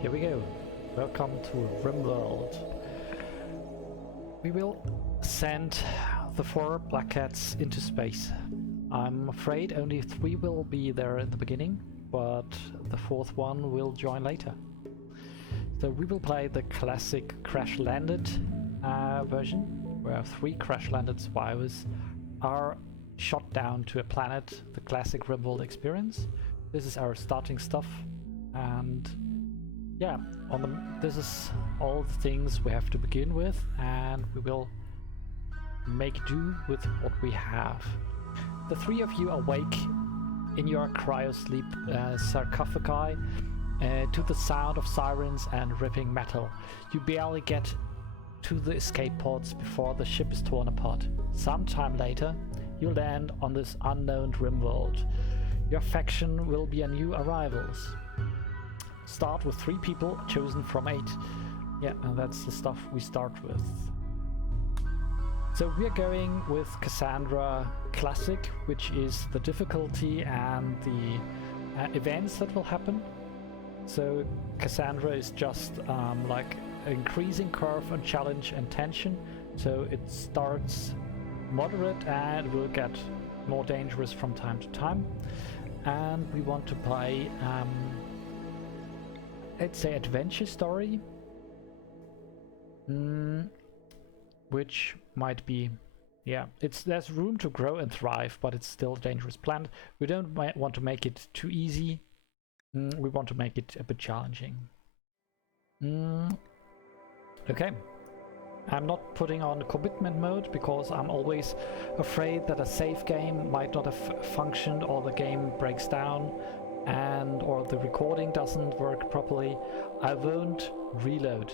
here we go. Welcome to Rimworld. We will send the 4 black cats into space. I'm afraid only 3 will be there in the beginning, but the 4th one will join later. So we will play the classic crash landed version, where 3 crash landed survivors are shot down to a planet, the classic Rimworld experience. This is our starting stuff, and yeah, this is all the things we have to begin with, and we will make do with what we have. The 3 of you awake in your cryosleep sarcophagi to the sound of sirens and ripping metal. You barely get to the escape pods before the ship is torn apart. Sometime later, you land on this unknown Rimworld. Your faction will be a new arrivals. Start with 3 people chosen from 8. Yeah, and that's the stuff we start with. So we're going with Cassandra Classic, which is the difficulty and the events that will happen. So Cassandra is just like increasing curve on challenge and tension. So it starts moderate and will get more dangerous from time to time. And we want to play let's say adventure story, which might be, yeah, there's room to grow and thrive, but it's still a dangerous planet. We don't want to make it too easy. We want to make it a bit challenging. Okay, I'm not putting on commitment mode because I'm always afraid that a save game might not have functioned, or the game breaks down, and or the recording doesn't work properly. I won't reload,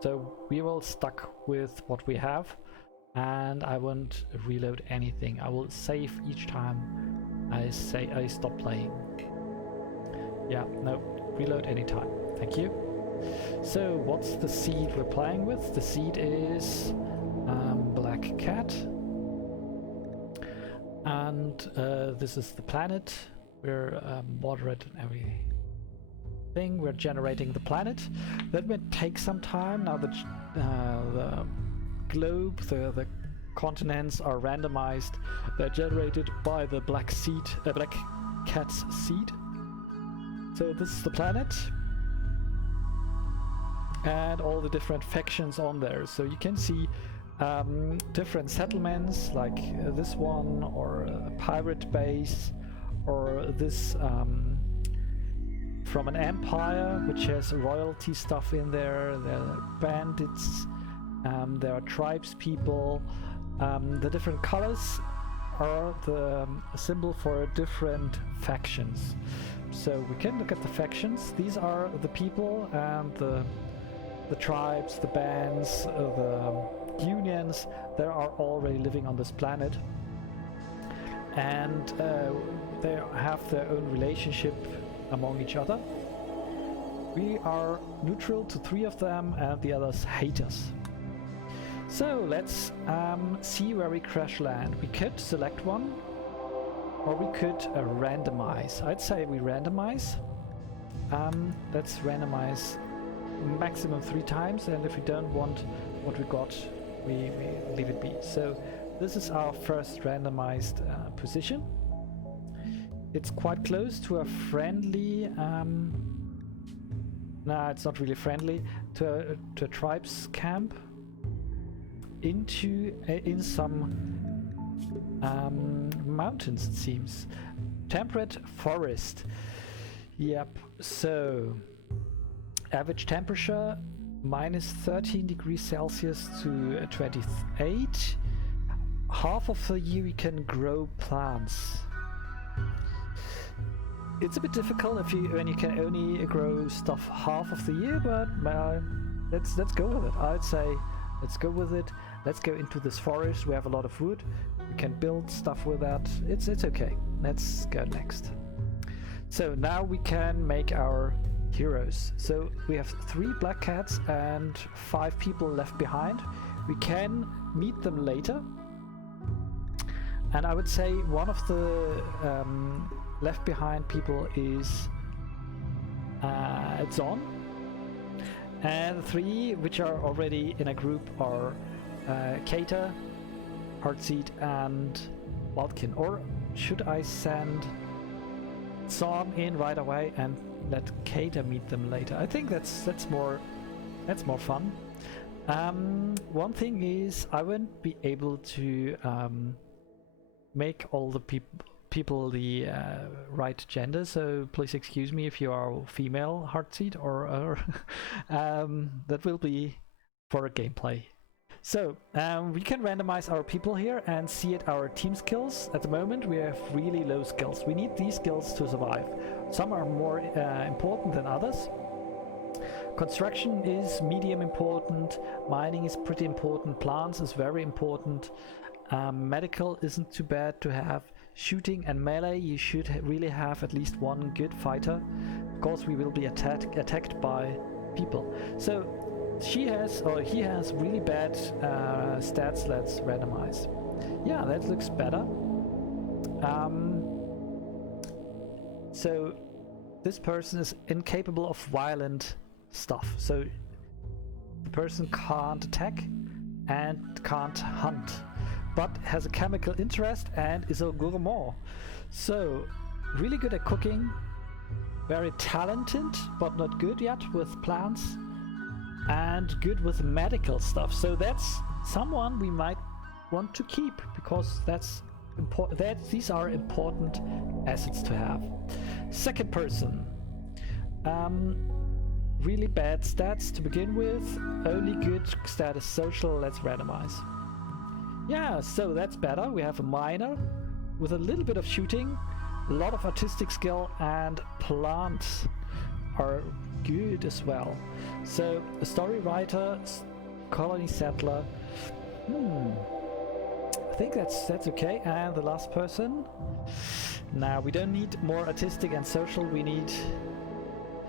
so we will stuck with what we have, and I won't reload anything. I will save each time I stop playing. Yeah, no, reload anytime. Thank you. So what's the seed we're playing with? The seed is Black Cat, and this is the planet. We're moderate in everything. We're generating the planet. That will take some time. Now the globe, the continents are randomized. They're generated by the black cat's seed. So this is the planet, and all the different factions on there. So you can see different settlements, like this one, or a pirate base, or this from an empire which has royalty stuff in there. There are bandits, there are tribes people. The different colors are the symbol for different factions. So we can look at the factions. These are the people and the tribes, the bands, the unions that are already living on this planet, and they have their own relationship among each other. We are neutral to 3 of them, and the others hate us. So let's see where we crash land. We could select one, or we could randomize. I'd say we randomize. Let's randomize maximum 3 times, and if we don't want what we got, we leave it be. So this is our first randomized position. It's quite close to a friendly, no, it's not really friendly, to a tribe's camp, in some mountains, it seems. Temperate forest. Yep, so average temperature minus 13 degrees Celsius to 28. Half of the year we can grow plants. It's a bit difficult when you can only grow stuff half of the year, but let's go with it. I'd say let's go with it. Let's go into this forest. We have a lot of wood. We can build stuff with that. It's okay. Let's go next. So now we can make our heroes. So we have 3 black cats and 5 people left behind. We can meet them later. And I would say one of the left behind people is Zon. And the 3 which are already in a group are Kater, Heartseed, and Wildkin. Or should I send Zorn in right away and let Kater meet them later? I think that's more fun. One thing is I won't be able to make all the people the right gender, so please excuse me if you are female, Heartseed, or that will be for a gameplay. So we can randomize our people here and see at our team skills. At the moment we have really low skills. We need these skills to survive. Some are more important than others. Construction is medium important, mining is pretty important, plants is very important, medical isn't too bad to have, shooting and melee you should really have at least one good fighter, because we will be attacked by people. So he has really bad stats. Let's randomize. Yeah, that looks better. So this person is incapable of violent stuff, so the person can't attack and can't hunt, but has a chemical interest and is a gourmand. So really good at cooking, very talented but not good yet with plants, and good with medical stuff. So that's someone we might want to keep, because that's important. These are important assets to have. Second person, really bad stats to begin with, only good status social. Let's randomize. Yeah, so that's better. We have a miner with a little bit of shooting, a lot of artistic skill, and plants are good as well. So a story writer, colony settler. I think that's okay. And the last person. Now we don't need more artistic and social. We need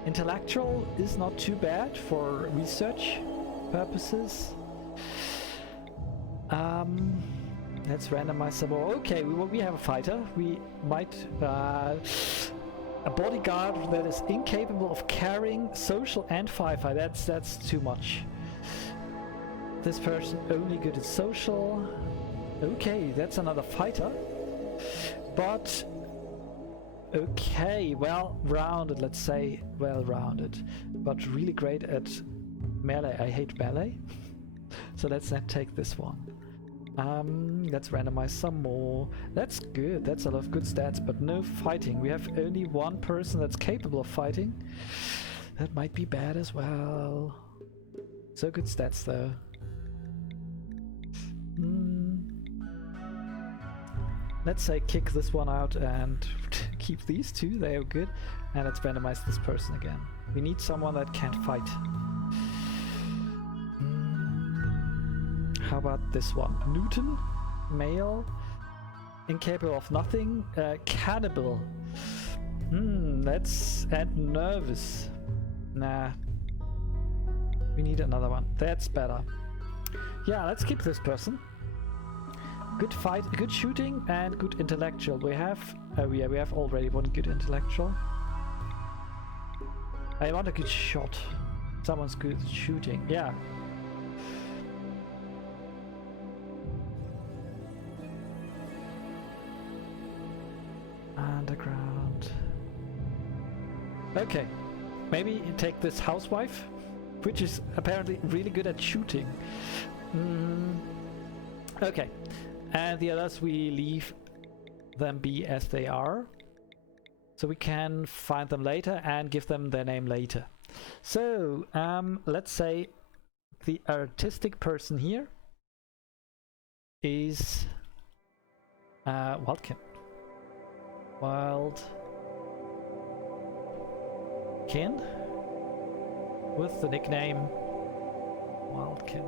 intellectual. Is not too bad for research purposes. Let's randomize some more. Okay, we have a fighter. We might a bodyguard that is incapable of carrying social and firefight. That's too much. This person only good at social. Okay, that's another fighter. But okay, well-rounded, let's say well-rounded, but really great at melee. I hate melee. So let's not take this one. Let's randomize some more. That's good. That's a lot of good stats, but no fighting. We have only one person that's capable of fighting. That might be bad as well. So good stats though. Let's say kick this one out and keep these two. They are good. And let's randomize this person again. We need someone that can't fight. How about this one? Newton, male, incapable of nothing, cannibal. And nervous. Nah. We need another one. That's better. Yeah, let's keep this person. Good fight, good shooting, and good intellectual. We have we have already one good intellectual. I want a good shot. Someone's good shooting. Yeah. Underground. Okay, maybe take this housewife, which is apparently really good at shooting. Okay, and the others we leave them be as they are, so we can find them later and give them their name later. So let's say the artistic person here is Wildkin. Wildkin with the nickname Wildkin.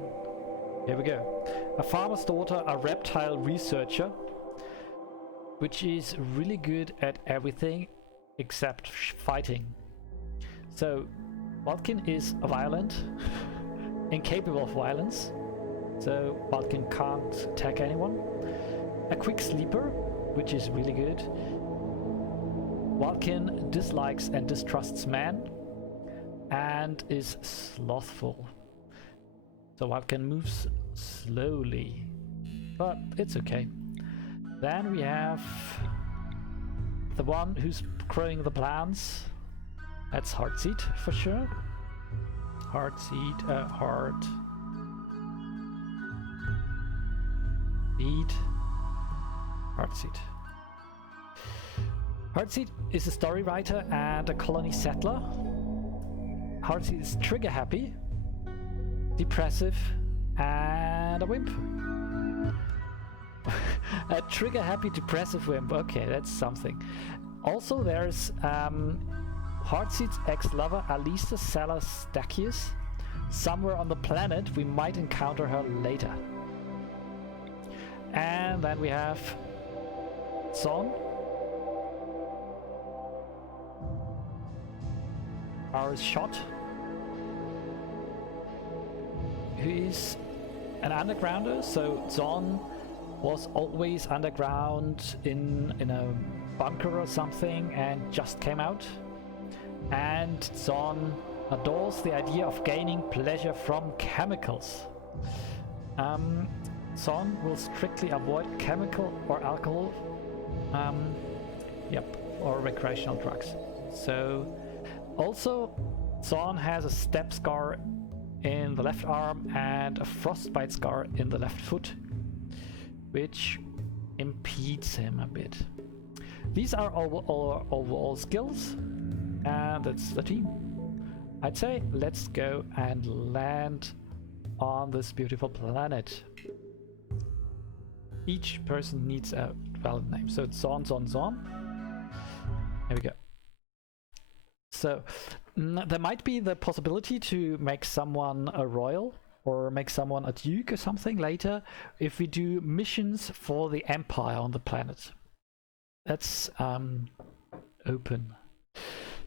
Here we go. A farmer's daughter, a reptile researcher, which is really good at everything except fighting. So Wildkin is violent, incapable of violence, so Wildkin can't attack anyone. A quick sleeper, which is really good. Wildkin dislikes and distrusts man. and is slothful. So I can move slowly, but it's okay. Then we have the one who's growing the plants. That's Heartseed for sure. Heartseed, heart. Seed. Heartseed. Heartseed is a story writer and a colony settler. Heartseed is trigger happy, depressive, and a wimp. A trigger happy depressive wimp. Okay, that's something. Also there's Heartseed's ex-lover Alisa Salas-Dacius. Somewhere on the planet we might encounter her later. And then we have Zon, our shot, who is an undergrounder. So Zon was always underground in a bunker or something and just came out. And Zon adores the idea of gaining pleasure from chemicals. Zon will strictly avoid chemical or alcohol, or recreational drugs. So also Zon has a step scar in the left arm and a frostbite scar in the left foot, which impedes him a bit. These are overall skills, and that's the team. I'd say let's go and land on this beautiful planet. Each person needs a valid name. So it's Zon, Zon, Zon. There we go. So there might be the possibility to make someone a royal or make someone a duke or something later if we do missions for the Empire on the planet. That's open.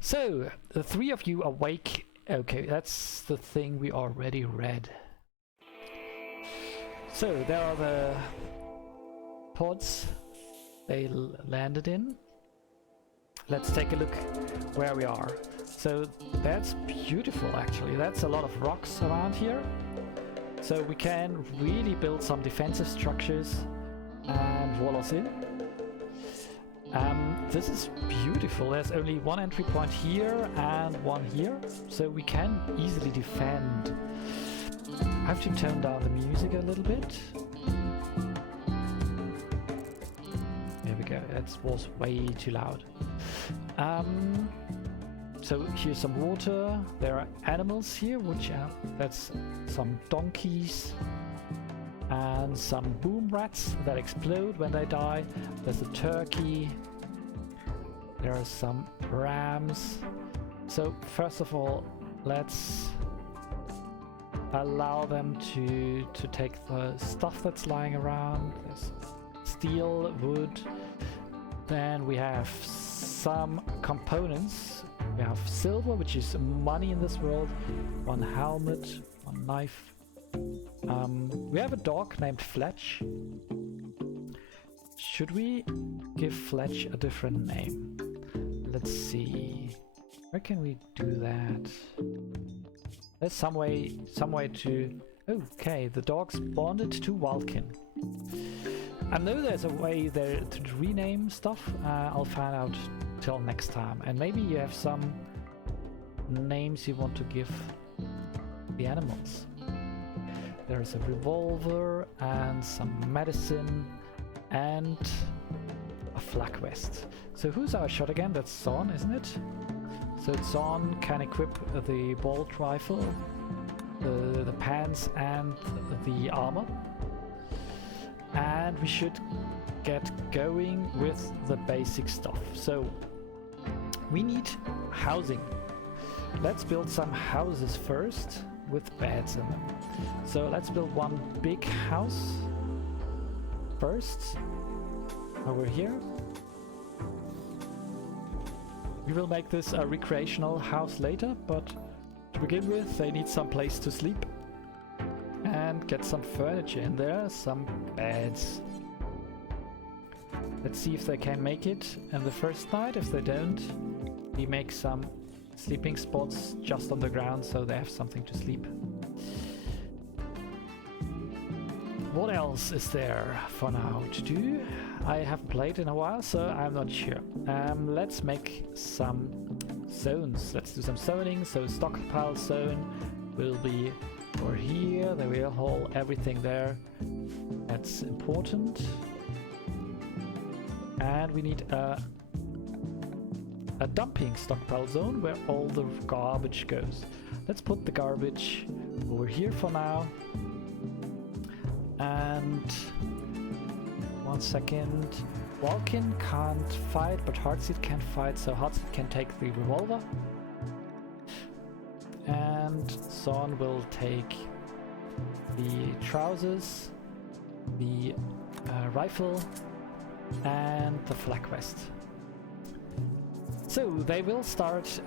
So the three of you awake. Okay, that's the thing we already read. So there are the pods they landed in. Let's take a look where we are. So that's beautiful actually. That's a lot of rocks around here. So we can really build some defensive structures and wall us in. This is beautiful. There's only one entry point here and one here. So we can easily defend. I have to tone down the music a little bit. That was way too loud. So here's some water. There are animals here, which that's some donkeys and some boom rats that explode when they die. There's a turkey. There are some rams. So first of all, let's allow them to take the stuff that's lying around. There's steel, wood. Then we have some components. We have silver, which is money in this world. One helmet, one knife. We have a dog named Fletch. Should we give Fletch a different name? Let's see. Where can we do that? There's some way to... Okay, the dog's bonded to Wildkin. I know there's a way there to rename stuff. I'll find out till next time. And maybe you have some names you want to give the animals. There's a revolver and some medicine and a flak vest. So who's our shot again? That's Zon, isn't it? So Zon can equip the bolt rifle, the pants and the armor. And we should get going with the basic stuff. So we need housing. Let's build some houses first with beds in them. So let's build one big house first over here. We will make this a recreational house later, but to begin with they need some place to sleep. And get some furniture in there, some beds. Let's see if they can make it in the first night. If they don't, we make some sleeping spots just on the ground so they have something to sleep. What else is there for now to do? I haven't played in a while, so I'm not sure. Let's make some zones. Let's do some zoning. So stockpile zone will be over here. They will hold everything there. That's important. And we need a dumping stockpile zone where all the garbage goes. Let's put the garbage over here for now. And 1 second. Walkin can't fight, but Heartseed can fight, so Heartseed can take the revolver. And Zon will take the trousers, the rifle, and the flak vest. So they will start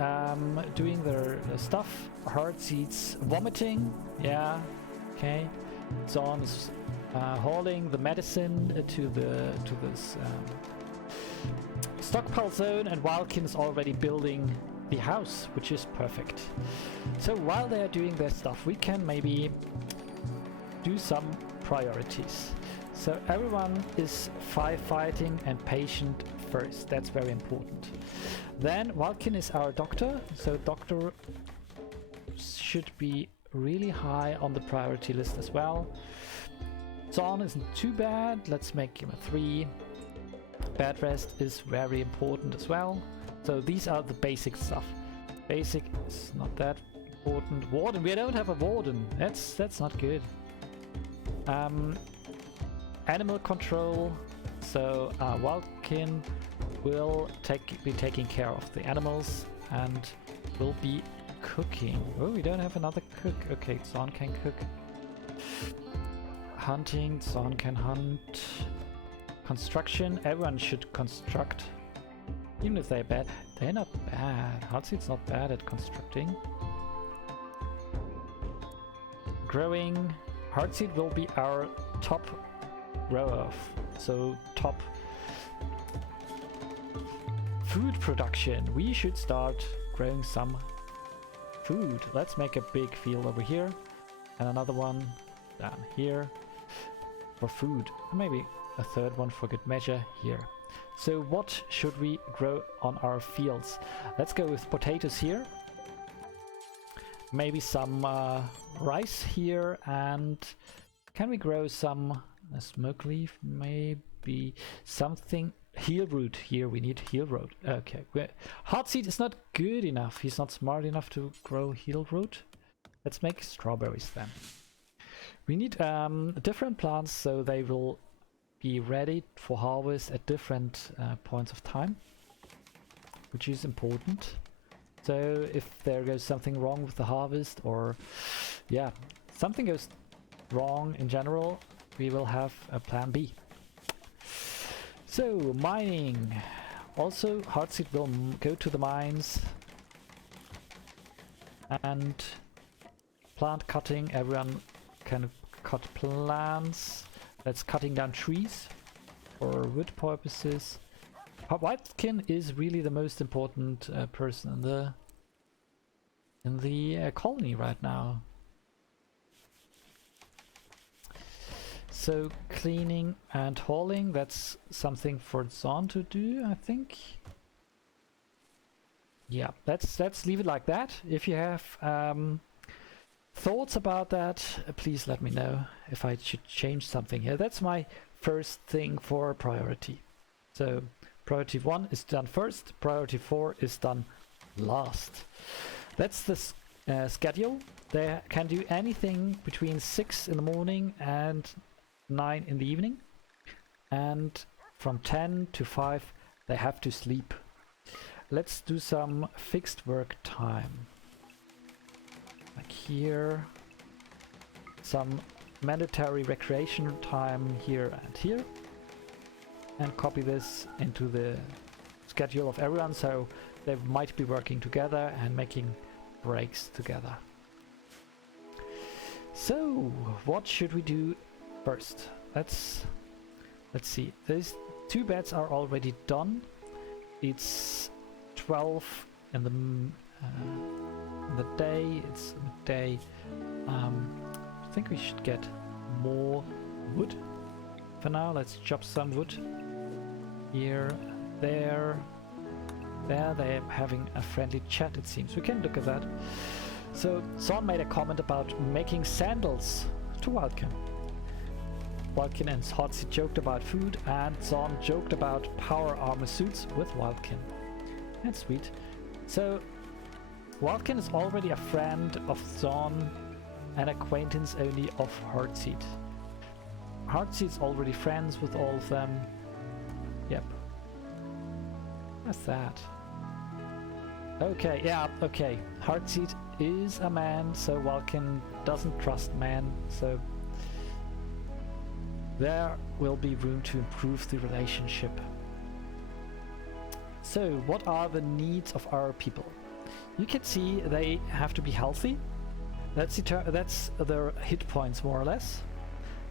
doing their stuff. Heartseed's vomiting, yeah, okay. Zon is hauling the medicine to this stockpile zone, and Walkin is already building the house, which is perfect. So while they are doing their stuff, we can maybe do some priorities. So everyone is firefighting and patient first. That's very important. Then Walkin is our doctor, so doctor should be really high on the priority list as well. Zon isn't too bad. Let's make him a 3. Bed rest is very important as well. So these are the basic stuff. Basic is not that important. Warden, we don't have a warden. That's not good. Animal control. So Walkin will be taking care of the animals and will be cooking. Oh, we don't have another cook. Okay, Zon can cook. Hunting, Zon can hunt. Construction, everyone should construct. Even if they're bad, they're not bad. Heartseed's not bad at constructing. Growing, Heartseed will be our top grower, so top food production. We should start growing some food. Let's make a big field over here and another one down here for food. Maybe a third one for good measure here. So what should we grow on our fields? Let's go with potatoes here. Maybe some rice here, and can we grow some smoke leaf? Maybe something. Heel root here. We need heel root. Okay. Heartseed is not good enough. He's not smart enough to grow heel root. Let's make strawberries then. We need different plants so they will be ready for harvest at different points of time, which is important. So if there goes something wrong with the harvest, or yeah, something goes wrong in general, we will have a plan B. So mining. Also Heartseed will go to the mines. And plant cutting, everyone can cut plants. That's cutting down trees for wood purposes. Whitekin is really the most important person in the colony right now. So cleaning and hauling, that's something for Zon to do, I think. Yeah, let's leave it like that. If you have thoughts about that, please let me know if I should change something here. That's my first thing for priority. So priority 1 is done first, priority 4 is done last. That's the schedule. They can do anything between 6 in the morning and 9 in the evening, and from 10 to 5 they have to sleep. Let's do some fixed work time. Like here, some mandatory recreation time here and here, and copy this into the schedule of everyone so they might be working together and making breaks together. So what should we do first? Let's see. These 2 beds are already done. It's 12 in in the day. It's midday. I think we should get more wood. For now, let's chop some wood. Here, there. There, they're having a friendly chat, it seems. We can look at that. So, Zon made a comment about making sandals to Wildkin. Wildkin and Hotzi joked about food, and Zon joked about power armor suits with Wildkin. That's sweet. So, Wildkin is already a friend of Zon, an acquaintance only of Heartseed. Heartseed's already friends with all of them. Yep. That's that. Okay, yeah, okay. Heartseed is a man, so Wildkin doesn't trust men, so there will be room to improve the relationship. So, what are the needs of our people? You can see they have to be healthy. That's their hit points, more or less.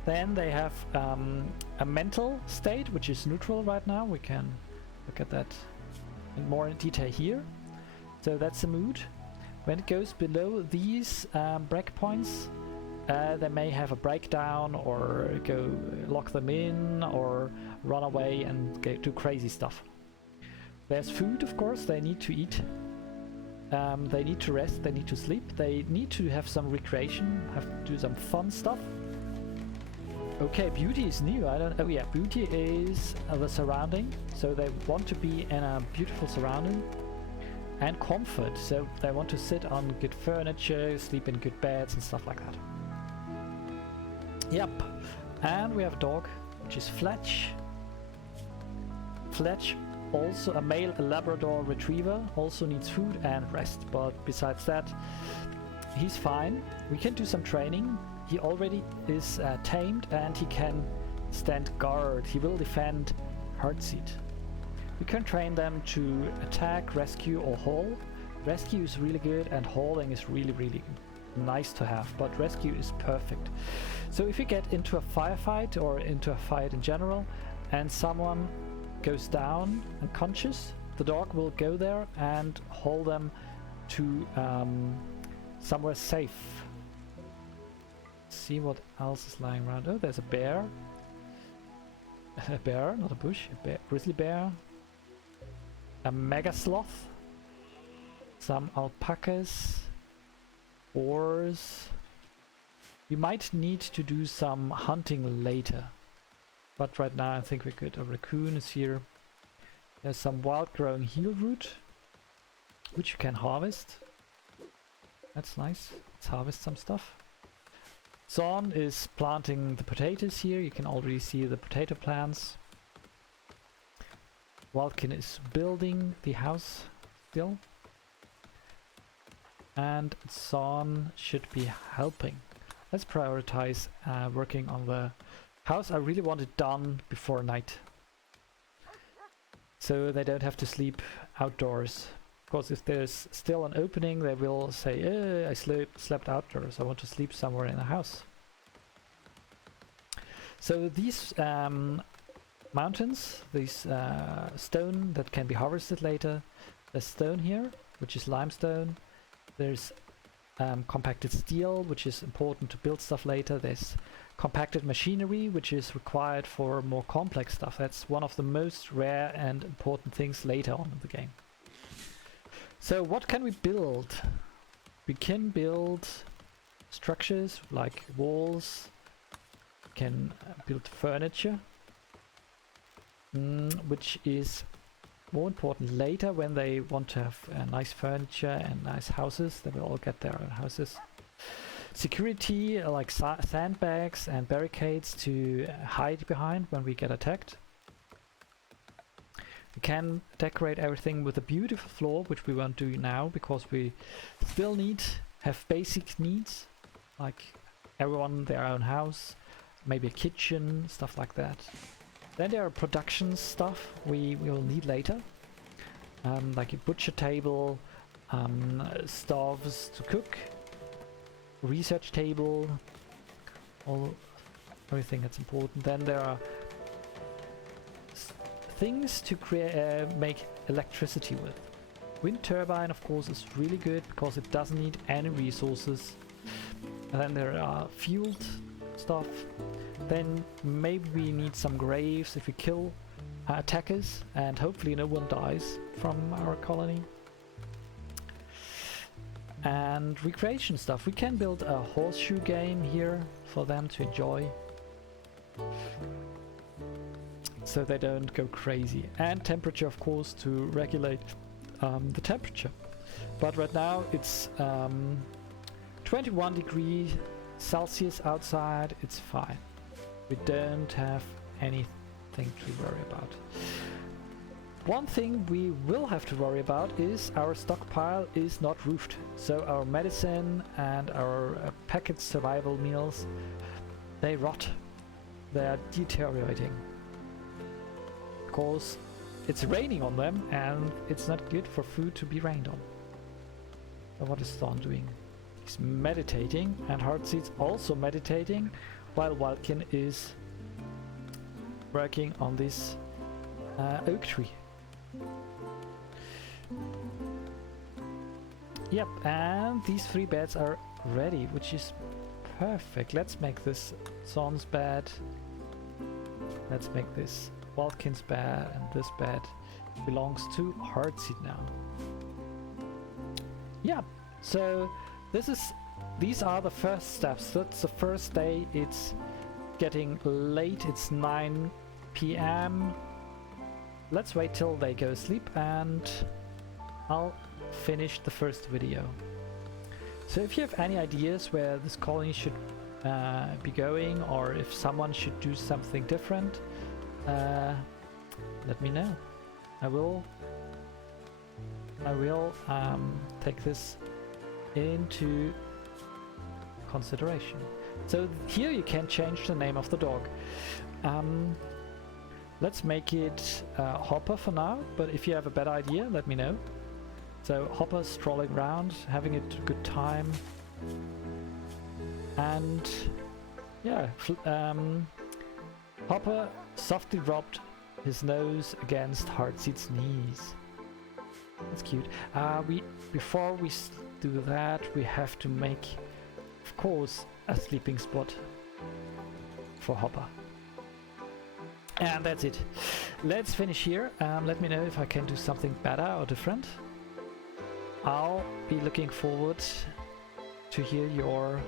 Then they have a mental state, which is neutral right now. We can look at that in more detail here. So that's the mood. When it goes below these breakpoints, they may have a breakdown or go lock them in or run away and do crazy stuff. There's food, of course. They need to eat. They need to rest. They need to sleep. They need to have some recreation, have to do some fun stuff. Okay, beauty is new. Oh yeah, beauty is the surrounding. So they want to be in a beautiful surrounding. And comfort. So they want to sit on good furniture, sleep in good beds and stuff like that. Yep. And we have a dog, which is Fletch. Fletch, also a male Labrador retriever, also needs food and rest. But besides that, he's fine. We can do some training. He already is tamed and he can stand guard. He will defend Heartseed. We can train them to attack, rescue or haul. Rescue is really good and hauling is really, really nice to have, but rescue is perfect. So if you get into a firefight or into a fight in general and someone goes down unconscious, the dog will go there and haul them to somewhere safe. See what else is lying around. Oh, there's a bear. A bear, not a bush. A bear, grizzly bear. A mega sloth. Some alpacas. Boars. We might need to do some hunting later. But right now I think we're good. A raccoon is here. There's some wild growing heel root, which you can harvest. That's nice. Let's harvest some stuff. Zon is planting the potatoes here. You can already see the potato plants. Wildkin is building the house still. And Zon should be helping. Let's prioritize working on the house. I really want it done before night. So they don't have to sleep outdoors. Of course, if there's still an opening, they will say, I slept outdoors. I want to sleep somewhere in the house. So these mountains, these stone that can be harvested later. There's stone here, which is limestone. There's compacted steel, which is important to build stuff later. There's compacted machinery, which is required for more complex stuff. That's one of the most rare and important things later on in the game. So what can we build? We can build structures like walls. We can build furniture, which is more important later when they want to have nice furniture and nice houses. They will all get their own houses. Security, like sandbags and barricades to hide behind when we get attacked. We can decorate everything with a beautiful floor, which we won't do now because we still have basic needs, like everyone their own house, maybe a kitchen, stuff like that. Then there are production stuff we will need later, like a butcher table, stoves to cook, research table, everything that's important. Then there are things to make electricity with. Wind turbine, of course, is really good because it doesn't need any resources. And then there are fueled stuff. Then maybe we need some graves if we kill attackers, and hopefully no one dies from our colony. And recreation stuff. We can build a horseshoe game here for them to enjoy, so they don't go crazy. And temperature, of course, to regulate the temperature. But right now it's 21 degrees Celsius outside. It's fine. We don't have anything to worry about. One thing we will have to worry about is our stockpile is not roofed. So our medicine and our packaged survival meals, they rot. They are deteriorating. Because it's raining on them and it's not good for food to be rained on. So what is Thorn doing? He's meditating, and Heartseed's also meditating, while Walkin is working on this oak tree. Yep, and these 3 beds are ready, which is perfect. Let's make this Thorn's bed. Let's make this Walkin's bed, and this bed belongs to Heartseed now. Yeah, so these are the first steps. That's the first day. It's getting late. It's 9 p.m. Let's wait till they go sleep and I'll finish the first video. So if you have any ideas where this colony should be going, or if someone should do something different, let me know. I will take this into consideration. So here you can change the name of the dog. Let's make it Hopper for now, but if you have a better idea, let me know. So Hopper strolling around, having a good time. And yeah, Hopper softly rubbed his nose against Heartseed's knees. That's cute. Before we do that, we have to make, of course, a sleeping spot for Hopper. And that's it. Let's finish here. Let me know if I can do something better or different. I'll be looking forward to hear your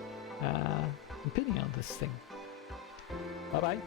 opinion on this thing. Bye bye.